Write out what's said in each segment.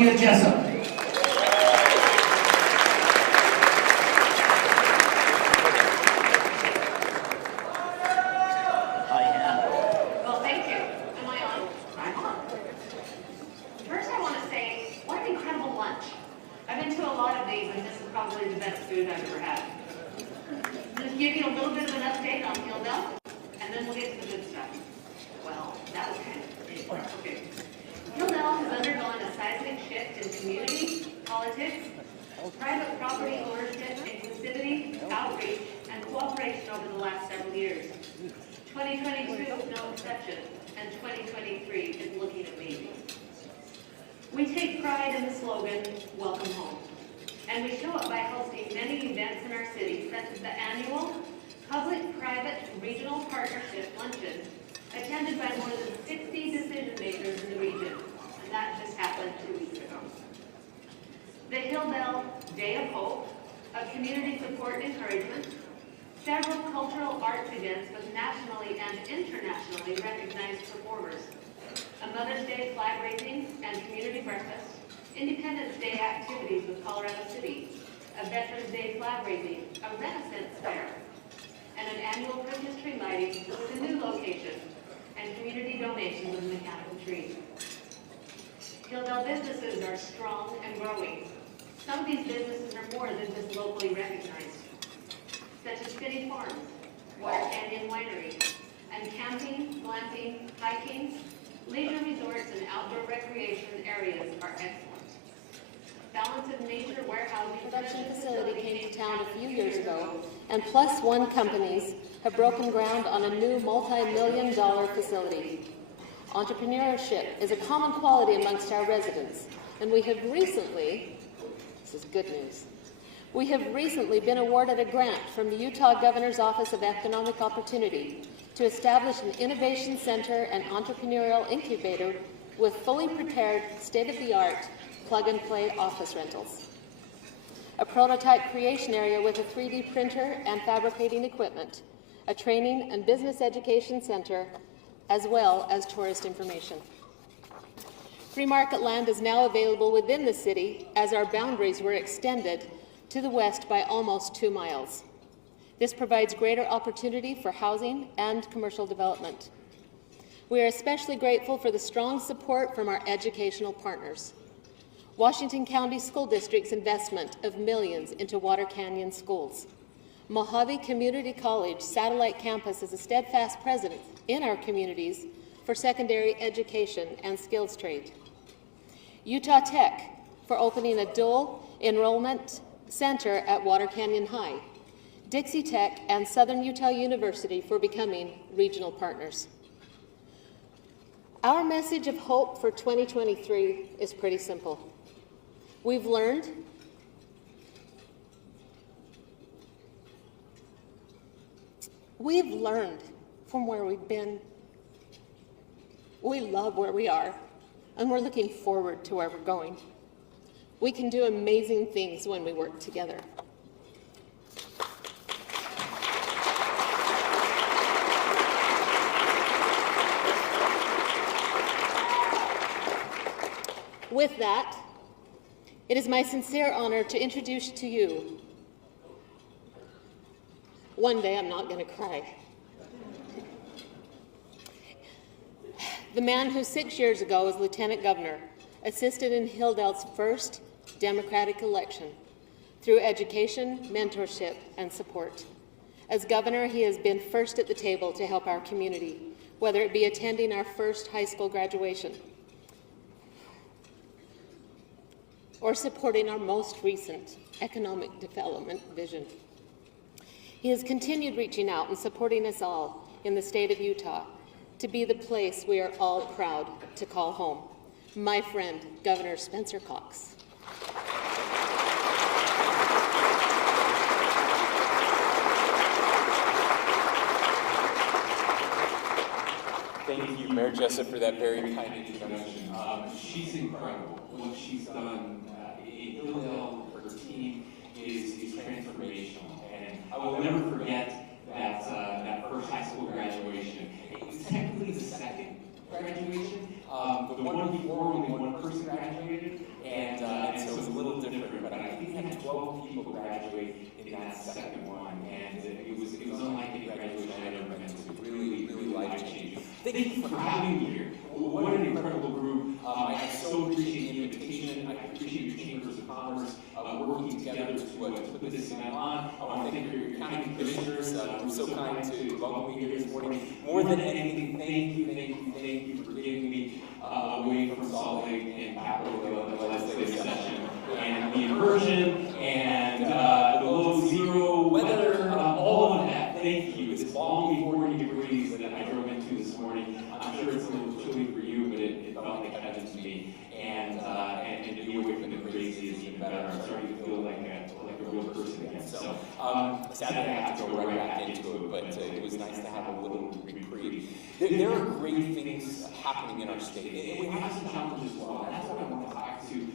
Jessup. Well, thank you. Am I on? I'm on. First, I want to say, what an incredible lunch. I've been to a lot of these, and this is probably the best food I've ever had. Just give you a little bit of an update on Hildale, and then we'll get to the good stuff. Well, that was kind of okay. Hildale has undergone a seismic shift in community, politics, private property ownership, inclusivity, outreach, and cooperation over the last several years. 2022 is no exception, and 2023 is looking amazing. We take pride in the slogan, Welcome Home, and we show it by hosting many events in our city, such as the annual Public-Private Regional Partnership Luncheon, attended by more than 60 decision makers in the region, and that just happened 2 weeks ago. The Hildale Day of Hope, of community support and encouragement, several cultural arts events with nationally and internationally recognized performers, a Mother's Day flag raising and community breakfast, Independence Day activities with Colorado City, a Veterans Day flag raising, a Renaissance fair, and an annual Christmas tree lighting with a new location, and community donations of mechanical trees. Hildale businesses are strong and growing. Some of these businesses are more than just locally recognized, such as Finney Farms, Water Canyon Winery, and camping, glamping, hiking, leisure resorts, and outdoor recreation areas are excellent. Balance of Nature Warehousing Production facility came to town a few years ago, and Plus One companies have broken ground on a new multi-million-dollar facility. Entrepreneurship is a common quality amongst our residents, and we have recently, this is good news, we have recently been awarded a grant from the Utah Governor's Office of Economic Opportunity to establish an innovation center and entrepreneurial incubator with fully prepared, state-of-the-art, plug-and-play office rentals, a prototype creation area with a 3D printer and fabricating equipment, a training and business education center, as well as tourist information. Free market land is now available within the city as our boundaries were extended to the west by almost 2 miles. This provides greater opportunity for housing and commercial development. We are especially grateful for the strong support from our educational partners. Washington County School District's investment of millions into Water Canyon schools. Mojave Community College Satellite Campus is a steadfast presence in our communities for secondary education and skills trade. Utah Tech for opening a dual enrollment center at Water Canyon High. Dixie Tech and Southern Utah University for becoming regional partners. Our message of hope for 2023 is pretty simple. We've learned from where we've been. We love where we are, and we're looking forward to where we're going. We can do amazing things when we work together. With that, it is my sincere honor to introduce to you, one day I'm not going to cry, the man who 6 years ago as Lieutenant Governor assisted in Hildale's first Democratic election through education, mentorship, and support. As governor, he has been first at the table to help our community, whether it be attending our first high school graduation or supporting our most recent economic development vision. He has continued reaching out and supporting us all in the state of Utah to be the place we are all proud to call home. My friend, Governor Spencer Cox. Thank you, Mayor Jessup, for that very kind introduction. She's incredible. What she's done in Hildale, her team is transformational. And I will never forget that first high school graduation. It was technically the second graduation. The one before, only one person graduated, and second one, and it was unlike any graduation I'd ever been to. Really life-changing. Thank you for having me here. What an incredible group. I so appreciate the invitation. I appreciate your Chambers of Commerce working together to put this event on. I want to thank your county commissioners who were so kind to welcome me here this morning. More than anything, thank you for getting me away from Salt Lake and back over the legislative session. And the immersion and the below zero weather, all of that, thank you. It's balmy 40 degrees that I drove into this morning. I'm sure it's a little chilly for you, but it felt like heaven to me. And to be away from the crazy is even better. I'm starting to feel like a real person again. So sadly, I have to go right back into it, but it was nice to have a little reprieve. There are great things happening in our state, and we have some challenges as well. And that's what I want to talk to you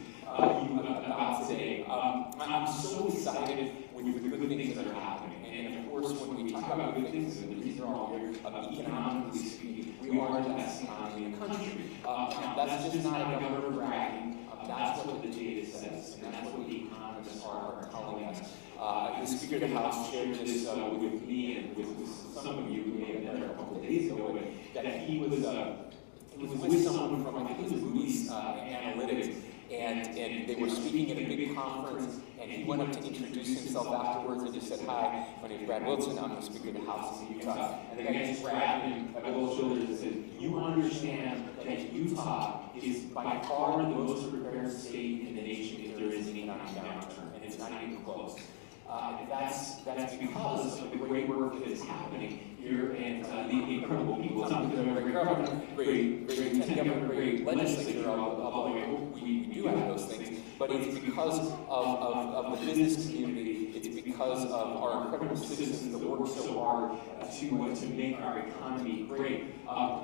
about today. I'm so excited with the good things that are happening, and of course, when we talk about good things, and these are all here, economically speaking, we are the best economy in the country. That's just not a government bragging. That's what the data says, and that's what the economists are telling us. The Speaker of the House shared this with me and with some of you who may have been there a couple of days ago, but that he was with someone from, I think it was Moody's Analytics, and they were speaking at a big conference, and he went up to introduce himself afterwards and just said, "Hi, my name is Brad Wilson, I'm the Speaker of the House in Utah." And the guy just grabbed him by both shoulders and said, "You understand that Utah is by far the most prepared state in the nation if there is an economic downturn, and it's not even close." That's because of the great work that is happening here and the incredible people. It's not because of a great government, great lieutenant governor, great legislature, although I hope we do have those things, but it's because of the business community. It's because of our incredible citizens that work so hard to make our economy great.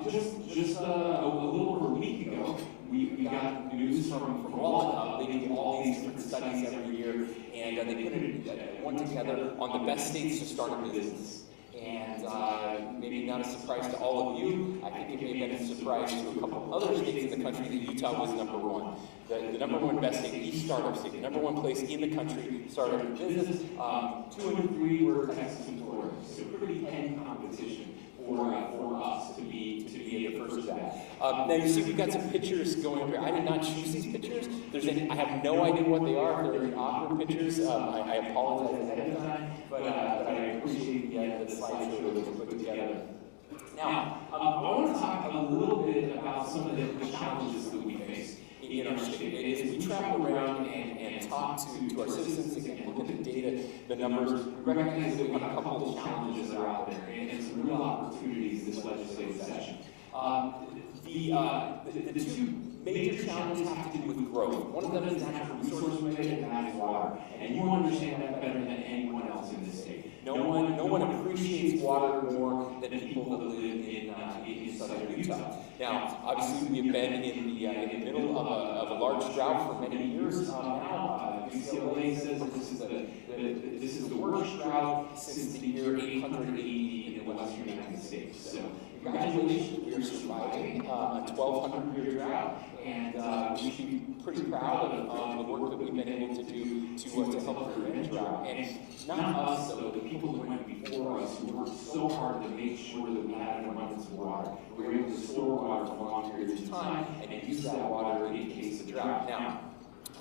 Just a little over a week ago, we got news from Wallet. They do all these different studies every year, and they put one together on the best states to start a business. And maybe not a surprise to all of you, I think it may have been a surprise to a couple other states in the country that Utah was number one. The number one best state, each startup state, the number one place in the country started a business. 2 and 3 were Texas and Florida. So pretty heady competition for us to be at the first of that. Now you see we've got some pictures going here. I did not choose these pictures. I have no idea what they are. They're really awkward pictures. I apologize ahead of time, but I appreciate the slideshow that was put together. Now, I want to talk a little bit about some of the challenges that we face in our state. As we travel around and talk to our citizens, again, look at the data, the numbers, we recognize that we have a couple of challenges that are out there and some real opportunities this legislative session. The two major challenges have to do with growth. One of them is natural resource related, and that is water. And you understand that better than anyone else in this state. No one appreciates water more than people that live in southern Utah. Now, obviously, we have been in the middle of a large drought for many years now. UCLA says that this is the worst drought since the year 880 in the western United States. So, congratulations, we are surviving a 1,200-year drought, and we should be pretty proud of the work that we've been able to do to help prevent drought. And not us, though, the people that went before us who worked so hard to make sure that we had an abundance of water. We were able to store water for long periods of time and use that water in case of drought. Now,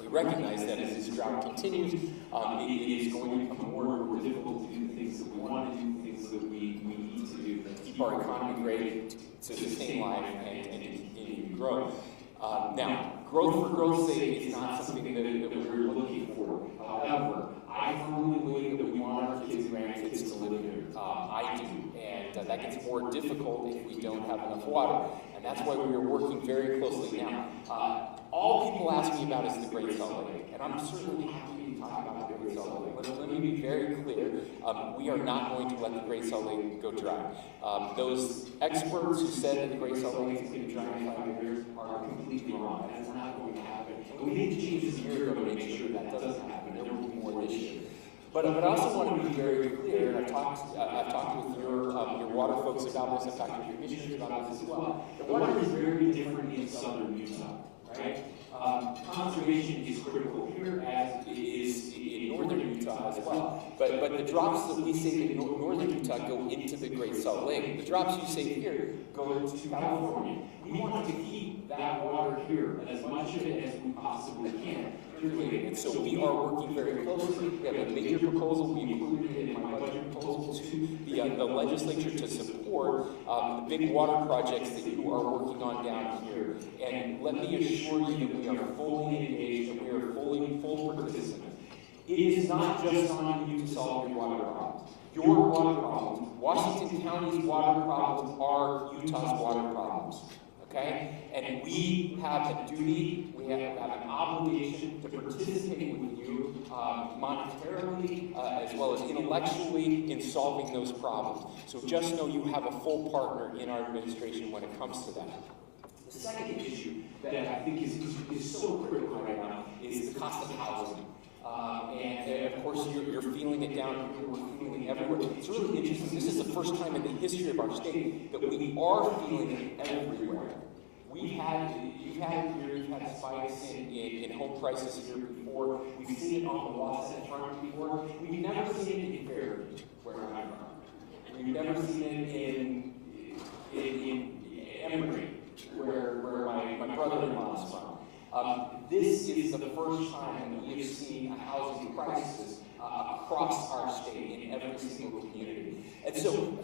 we recognize that as this drought continues, it is going to become more and more difficult to do the things that we want to do, the things that we need to do to keep our economy great, to sustain life, and to continue to grow. Now, growth for growth's sake is not something that we're looking for. However, I firmly believe that we want our kids and grandkids to live here. I do, and that gets more difficult if we don't have enough water, and that's why we are working very closely now. All people ask me about is the Great Salt Lake, and I'm certainly happy to talk about the Great Salt Lake. Let me be very clear, we are not going to let the Great Salt Lake go dry. Those experts who said that the Great Salt Lake is going to be dry in 5 years are completely wrong. That is not going to happen. And we made the changes a year ago to make sure that doesn't happen. There will be more this year. But I also want to be very clear, and I've talked with your water folks about this, I've talked with your commissioners about this as well. The water is very different in southern Utah, right? Conservation is critical here as it is in northern Utah. Utah as well. But the drops that we save in northern Utah go into the Great Salt Lake. The drops you save here go to California. We want to keep that water here, as much of it as we possibly can. And so we are working very closely. We have a major proposal. We included it in my budget proposal to the legislature to support the big water projects that you are working on down here. And let me assure you that we are fully engaged and we are full participants. It is not just on you to solve your water problems. Your water problems, Washington County's water problems are Utah's water problems. Okay? And we have a duty, we have an obligation to participate with you monetarily as well as intellectually in solving those problems. So just know you have a full partner in our administration when it comes to that. The second issue that I think is so critical right now is the cost of housing. And of course, you're feeling it down here, we're feeling it everywhere. It's really interesting. This is the first time in the history of our state that we are feeling it everywhere. You've had spikes in home prices here before. We've seen it on the Wasatch Front before. We've never seen it in Fairview, where I'm from. We've never seen it in Emory, where my brother-in-law is from. This is the first time that we have seen a housing crisis across our state in every single community. And so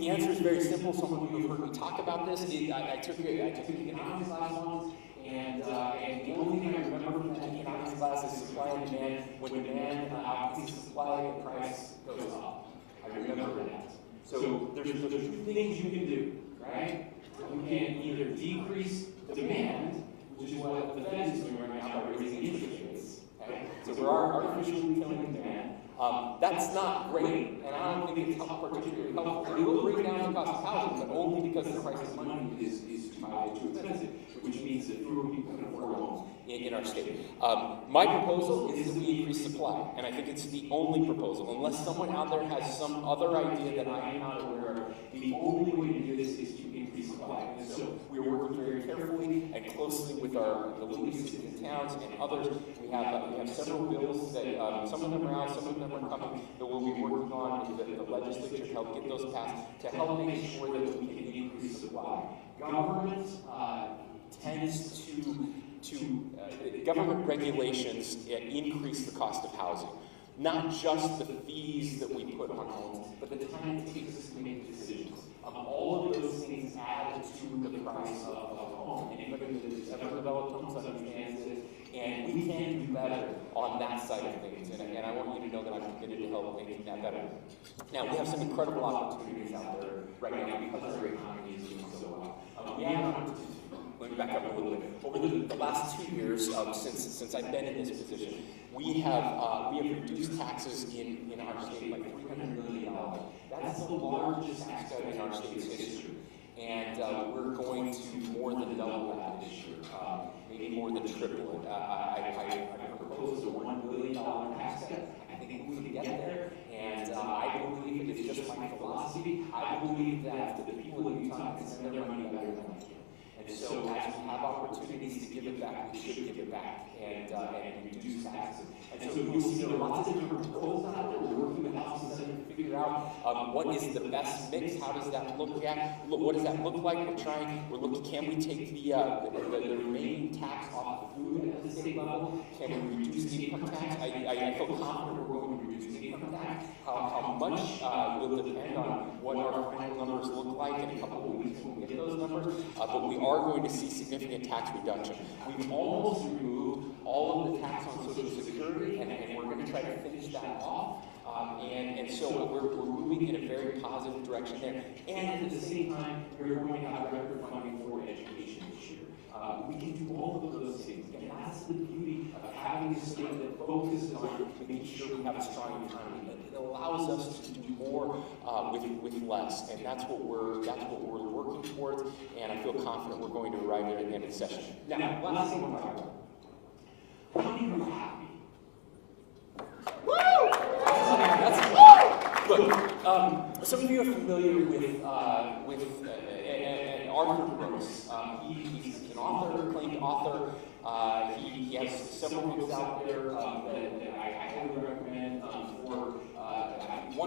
the answer is very simple. Some of you have heard me talk about this. I took economics class once, and the only thing I remember from that economics class is supply and demand. When demand outpaces supply, the price goes up. I remember that. So there's two things you can do, right? You can either decrease demand, which is what the Fed is doing right now by raising interest rates. Okay? So we're artificially killing demand. That's not great, and I don't think it's particularly helpful. It will bring down the cost of housing, but only because the price of money is too high, too expensive, which means that fewer people can afford homes in our state. My proposal is that we increase supply, and I think it's the only proposal. Unless someone out there has some other idea that I am not aware of, the only way to do this is to increase supply. And so we are working very carefully and closely with the leading cities and towns and others. We have several bills that some of them are out, some of them are coming, that we'll be working on with the legislature to help get those passed, to help make sure that we can increase supply. Government tends government regulations increase the cost of housing. Not just the fees that we put on homes, but the time it takes us to make decisions. All of those things add to the price of a home. Anybody that has ever developed homes understands it, and we can do better on that side of things. And I want you to know that I'm committed to help making that better. Now, we have some incredible opportunities out there right now because our economy is doing so well. We have an opportunity. Let me back up a little bit. Over the last 2 years, since I've been in this position, we have reduced taxes in our state by $300 million. That's the largest tax cut in our state's history, and we're going to more than double that this year, maybe more than triple it. I proposed a $1 billion tax cut. I think we can get there, and I believe it's just my philosophy. I believe that the people of Utah can spend their money better than I can. And so as we have opportunities to give it back, we should give it back and reduce taxes. And so you'll see there are lots of different proposals out there. We're working with House and Senate to figure out what is the best mix. How does that look at? What does that look like? We're looking. Can we take the remaining tax off food at the state level? Can we reduce the income tax? I feel confident we're going to reduce the income tax. How much will depend on what our final numbers look like in a couple of weeks when we get those numbers. But we are going to see significant tax reduction. We've almost removed all of the tax on Social Security, and we're going to try to finish that off. And so we're moving in a very positive direction there. And at the same time, we're going to have record funding for education this year. We can do all of those things. And that's the beauty of having a state that focuses on making sure we have a strong economy. It allows us to do more with less. And that's what we're working towards. And I feel confident we're going to arrive there at the end of the session. Now, last thing I want to talk about. How many are happy? Woo! That's look, some of you are familiar with Arthur Brooks. He's an author, acclaimed author. He has several books out there that I highly recommend.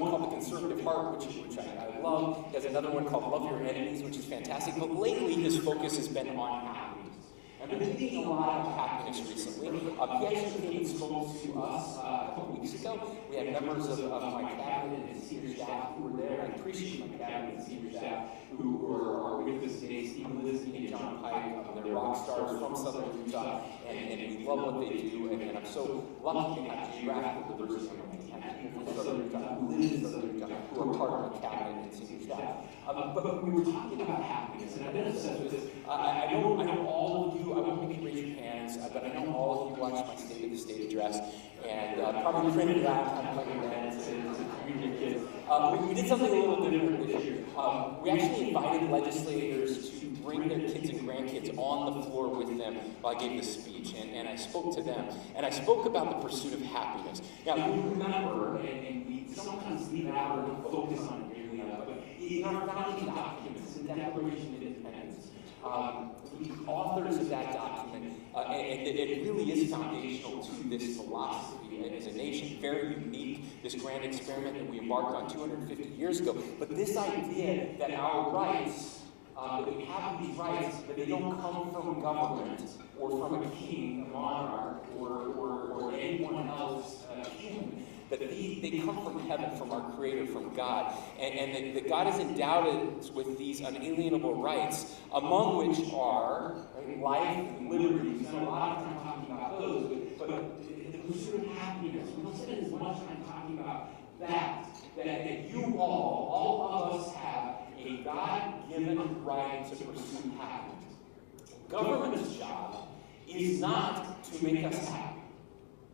one called The Conservative Heart, which I love. He has another one called Love Your Enemies, which is fantastic. But lately, his focus has been on happiness. I've been thinking a lot of happiness recently. He actually came and spoke to us a couple weeks ago. We had members of my cabinet and senior staff who were there. I appreciate my cabinet and senior staff who are with us today. Stephen Lisby and John Pike, they're rock stars from Southern Utah, and we love what they do. And I'm so lucky to have geographical diversity on my team. People from Southern Utah who live in Southern Utah who are part of my cabinet and senior staff. But we were talking about happiness, and I've been obsessed with this. I know all of you, I won't make you raise your hands, but I know all of you watched my State of the State address, and probably printed it out on my event to your kids. We did something a little different this year. We actually invited legislators to bring their kids and grandkids on the floor with them while I gave the speech, and I spoke to them, and I spoke about the pursuit of happiness. Now, you remember, and we sometimes leave out or don't focus on it really enough, but in our founding documents, the Declaration of Independence, the authors of that document, and it really is foundational to this philosophy as a nation, very unique, this grand experiment that we embarked on 250 years ago. But this idea that our rights, that we have these rights, that they don't come from government or from a king, a monarch, or anyone else human, that they come from heaven, from our Creator, from God, and that God has endowed us with these unalienable rights, among which are life and liberty. We spend a lot of time talking about those, but the pursuit of happiness, we don't spend as much time talking about that you all of us have a God-given right to pursue happiness. Government's job is not to make us happy,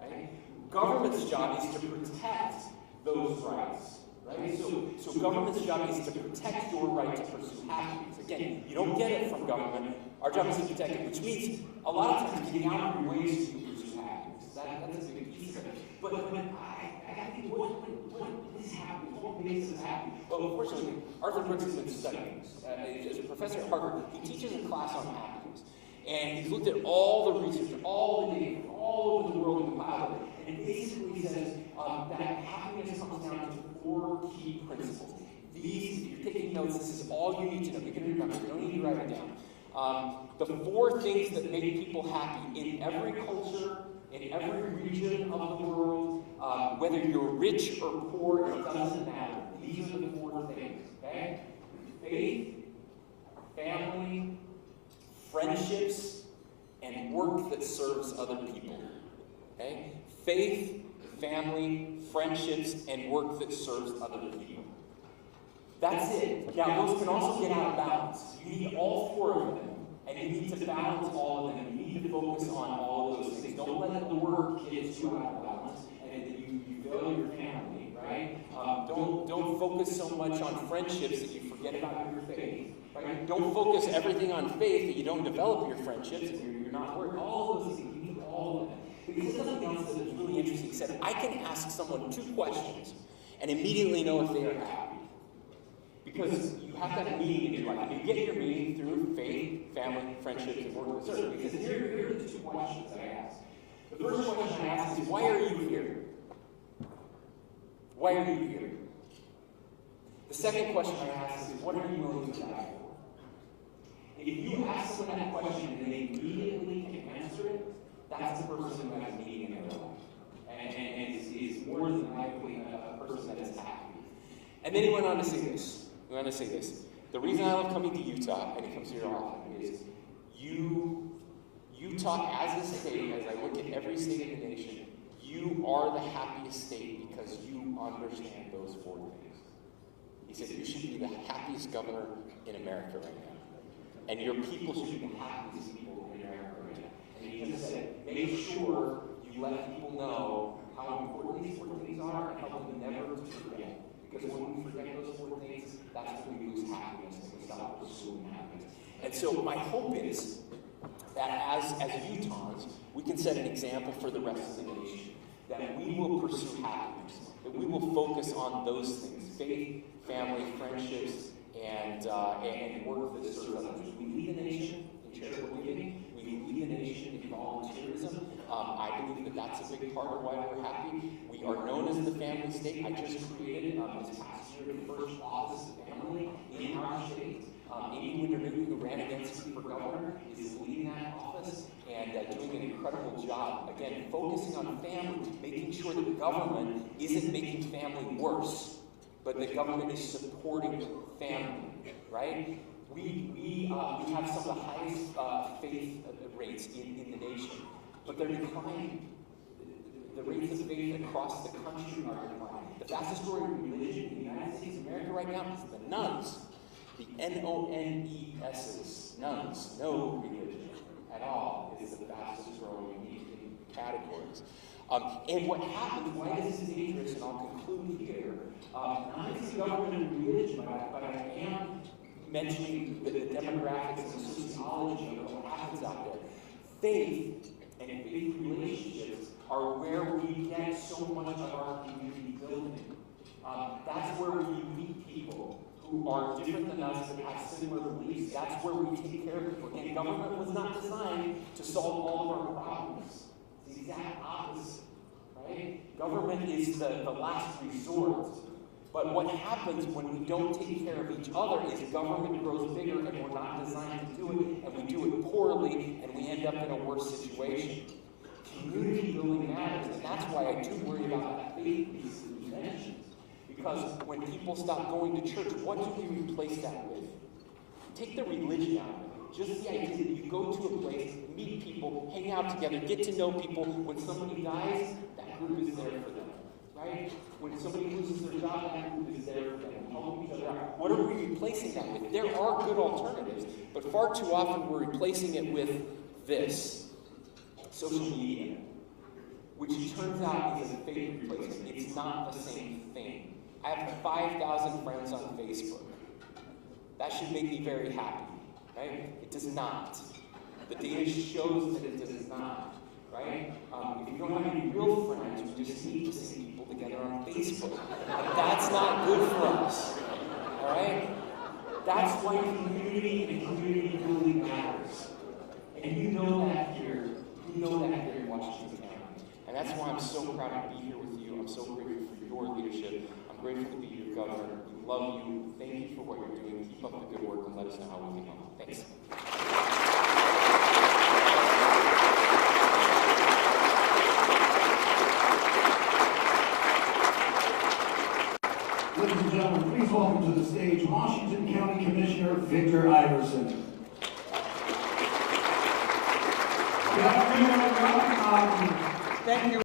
right? Government's job is to protect those rights, right? So government's job is to protect your right to pursue happiness. Again, you don't get it from government. Our job is to protect it, which means a lot of times getting out of your ways to pursue happiness. That's a big piece of it. But I think what is happiness? What makes us happy? Well, unfortunately, Arthur Brooks has been studying this. As a professor at Harvard, he teaches a class on happiness. And he's looked at all the research, all the data, all over the world and compiled it. And basically says that happiness comes down to 4 key principles. These, if you're taking notes, this is all you need to know. You can remember, you don't need to write it down. The 4 things that make people happy in every culture, in every region of the world, whether you're rich or poor, it doesn't matter. These are the 4 things, okay? Faith, family, friendships, and work that serves other people. Okay? Faith, family, friendships, and work that serves other people. That's it. Now, those can also get out of balance. You need all 4 of them, and you need to balance all of them. You need to focus on all of those things. Don't let the work get too out of balance, and that you fail your family, right? Don't focus so much on friendships that you forget about your faith. Right? Don't focus everything on faith that you don't develop your friendships and you're not working. All of those things, you need all of them. Because something else that was really interesting said, I can ask someone 2 questions and immediately know if they are happy. Because you have that meaning in your life. You get your meaning through faith, family, friendships, and work with service. Because here are the 2 questions that I ask. The first question I ask is, why are you here? Why are you here? The second question I ask is, what are you willing to die for? If you ask someone that question and they immediately can answer it, that's the person who has meaning in their life. And is more than likely a person that is happy. And then he went on to say this. The reason I love coming to Utah, and he comes here often, is Utah as a state, as I look at every state in the nation, you are the happiest state because you understand those 4 things. He said you should be the happiest governor in America right now. And your people should be the happiest people in America right now. And he just said, make sure you let people know how important these 4 things are and help them never to forget. Because when we forget those 4 things, that's when we lose happiness and we stop pursuing happiness. And so my hope is that as Utahns, we can set an example for the rest of the nation. That we will pursue happiness. That we will focus on those things. Faith, family, friendships, and work that serves others. We lead the nation in charitable giving. We lead the nation in volunteerism. I believe that that's a big part of why we're happy. We are known as the family state. I just created this past year the first office of family in our state. Amy Winter-Newton, who ran against me for governor, is leading that office and doing an incredible job. Again, focusing on family, making sure that the government isn't making family worse, but the government is supporting family, right? We have some of the highest faith rates in the nation, but they're declining. The rates of faith across the country are declining. The fastest growing religion in the United States of America right now is the nuns. The N-O-N-E-S's, nuns, no religion at all, is the fastest growing in categories. And what happens, why this is dangerous, and I'll conclude here, not against the government and religion, but I am mentioning the demographics and the sociology of what happens out there. Faith and faith relationships are where we get so much of our community building. That's where we meet people who are different than us and have similar beliefs. That's where we take care of people. And government was not designed to solve all of our problems. It's the exact opposite, right? Government is the last resort. But what happens when we don't take care of each other is government grows bigger and we're not designed to do it, and we do it poorly, and we end up in a worse situation. Community building matters, and that's why I do worry about that faith piece that you mentioned. Because when people stop going to church, what do we replace that with? Take the religion out of it. Just the idea that you go to a place, meet people, hang out together, get to know people. When somebody dies, that group is there for them, right? When somebody loses their job, that group is there for them, helping each other out. What are we replacing that with? There are good alternatives, but far too often we're replacing it with this. Social media, which turns out is a faith replacement. It's not the same thing. I have 5,000 friends on Facebook. That should make me very happy, right? It does not. The data shows that it does not, right? If you don't have any real friends, you just need to see people together on Facebook. That's not good for us, all right? That's why community and community building matters. And you know that here. You know that here in Washington County. And that's why I'm so proud to be here with you. I'm so grateful for your leadership. I'm grateful to be your governor. We love you. Thank you for what you're doing. Keep up the good work and let us know how we can help. Thanks. Ladies and gentlemen, please welcome to the stage Washington County Commissioner Victor Iverson. Good afternoon, everyone. Thank you.